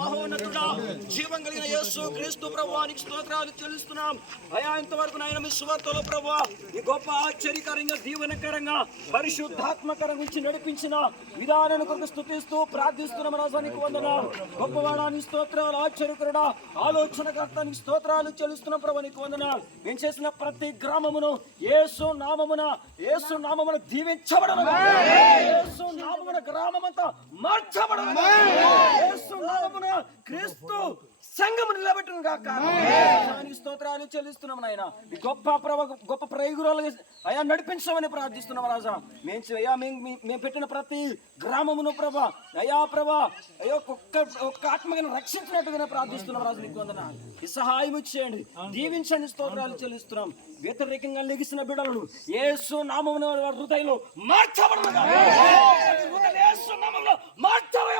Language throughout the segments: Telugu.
మహోన్నతుడా. జీవం కలిగిన యేసు క్రీస్తు ప్రభువానికి స్తోత్రాలు చెల్లిస్తున్నాం. అయా ఇంతవరకు నాయన మీ సువార్తలో ప్రభు ఈ గొప్ప ఆశ్చర్యకరంగా దీవెనకరంగా పరిశుద్ధాత్మకరంగా నుంచి నడిపించిన విధానాన్ని కొరకు స్తుతిస్తూ ప్రార్థిస్తున్నాం. రాజానికి వందనాలు. గొప్పవాడానికి స్తోత్రాలు. ఆశ్చర్యకరుడా ఆలోచనకర్తానికి స్తోత్రాలు చెల్లిస్తున్నాం ప్రభు నీకు వందనాలు. మేము చేసిన ప్రతి గ్రామమును యేసు నామమున యేసు నామమున దీవించబడను యేసు నామమున క్రీస్తు సంఘము నిలబెట్టును గాక దానికి స్తోత్రాలు చెల్లిస్తున్నాం నాయన. గొప్ప ప్రభ గొప్ప ప్రయోగురాలు అయా నడిపించమని ప్రార్థిస్తున్నాం రాజా. మేము అయ్యా మేము పెట్టిన ప్రతి గ్రామమును ప్రభా అయా ప్రభ అయ్యో ఒక్క ఒక్క ఆత్మగా రక్షించినట్టుగానే ప్రార్థిస్తున్నాం రాజు నీకు వందన ఈ సహాయం ఇచ్చేయండి. దీవించండి స్తోత్రాలు చెల్లిస్తున్నాం. వ్యతిరేకంగా లెగిసిన బిడలను ఏసు నామమున హృదయంలో మార్చబడనుగా మార్చబడి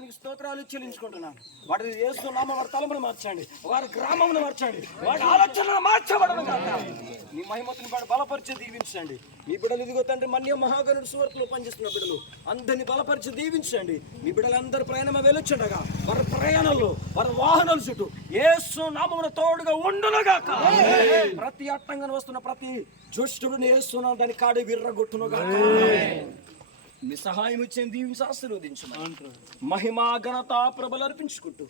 నామానికి స్తోత్రాలు చెల్లించుకుంటున్నాను. వాటి నామ వారి తలమును మార్చండి. వారి గ్రామమును మార్చండి. వాటి ఆలోచనలు మార్చబడను కాక నీ మహిమతిని వాడు బలపరిచి దీవించండి. మీ బిడ్డలు ఇదిగో తండ్రి మన్య మహాగణుడు సువర్తలో పనిచేస్తున్న బిడ్డలు. అందరిని బలపరిచి దీవించండి. మీ బిడ్డలందరూ ప్రయాణం వెళ్ళొచ్చుండగా వారి ప్రయాణంలో వారి వాహనాలు చుట్టూ ఏసు నామమున తోడుగా ఉండునుగాక ప్రతి అట్టంగా వస్తున్న ప్రతి దుష్టుడిని ఏస్తున్నాం దాని కాడి విర్రగొట్టునుగాక మీ సహాయం ఇచ్చేది దీవించి ఆశీర్వదించు మహిమా ఘనత ప్రభలు అర్పించుకుంటూ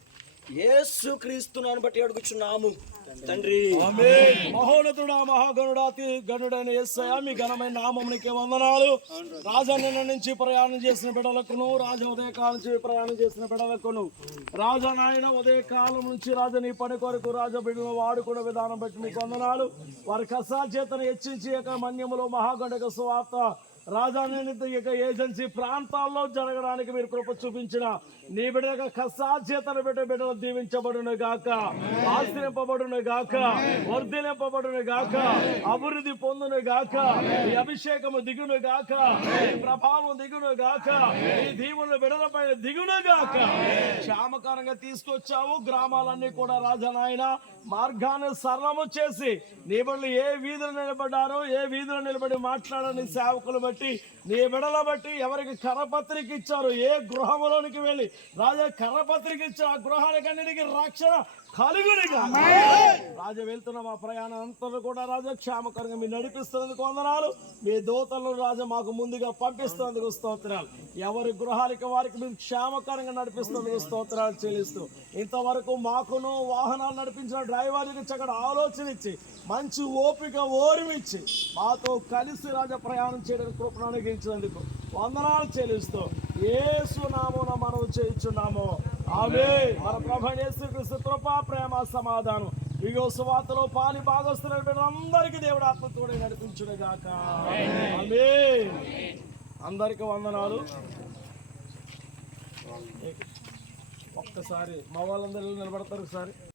యేసు క్రీస్తునాను బట్టి అడుగుచున్నాము. తండ్రి. మహోన్నతుడా మహాగణుడా గణుడైన మీ ఘనమైన నామమునికి వందనాలు. రాజా నిన్న నుంచి ప్రయాణం చేసిన బిడలకును రాజా ఉదయకాలం నుంచి ప్రయాణం చేసిన బిడలకును రాజా నాయన ఉదయకాలం నుంచి రాజా నీ పని కొరకు రాజా బిడ్డలు వాడుకునే విధానం బట్టి మీకు వందనాలు. వారి కసా చేతను హెచ్చించి యొక్క మన్యములో మహాగణుడిక సువార్త రాజధాని యొక్క ఏజెన్సీ ప్రాంతాల్లో జరగడానికి మీరు కృప చూపించిన నీ బిడ్డ కసాధ్యతను బిడ్డ బిడ్డలు దీవించబడును గాక ఆశ్రయింపబడును గాక వర్ధిలింపబడును గాక అభివృద్ధి పొందును గాక ఈ అభిషేకము దిగును గాక ఈ ప్రభావం దిగును గాక ఈ దీవుల బిడల పైన దిగును గాక. క్షామకరంగా తీసుకొచ్చావు గ్రామాలన్నీ కూడా రాజనాయన మార్గాన్ని సరళము చేసి నీ బిడ్డలు ఏ వీధులు నిలబడ్డారో ఏ వీధిలో నిలబడి మాట్లాడని సేవకులు బట్టి నీ బిడల బట్టి ఎవరికి కరపత్రిక ఇచ్చారు? ఏ గృహంలోనికి వెళ్ళి? రాజా కరపత్రిక ఇచ్చారు ఆ గృహానికన్నిటికీ రక్షణ కలుగునిగా రాజా వెళ్తున్న మా ప్రయాణం అంతా కూడా రాజా క్షేమకరంగా మీరు నడిపిస్తున్నందుకు వందనాలు. మీ దూతలను రాజా మాకు ముందుగా పంపిస్తున్నందుకు స్తోత్రాలు. ఎవరి గృహాలకి వారికి మేము క్షేమకరంగా నడిపిస్తున్నందుకు స్తోత్రాలు చెల్లిస్తూ ఇంతవరకు మాకును వాహనాలు నడిపించిన డ్రైవర్కి చక్కటి ఆలోచన ఇచ్చి మంచి ఓపిక ఓరిమిచ్చి మాతో కలిసి రాజా ప్రయాణం చేయడానికి కృపను అనుగ్రహించినందుకు వందనాలు చెల్లిస్తూ ఏసు నామమున మనం చేయించున్నాము. అవే మన ప్రభు యేసుక్రీస్తు కృప ప్రేమ సమాధానం. ఇగో సువార్తలో పాలి భాగస్తున్న అందరికీ దేవుడు ఆత్మతోడే నడిపించుడు గాక ఆమె అందరికి వందనాలు. ఒక్కసారి మా వాళ్ళందరూ నిలబడతారు ఒకసారి?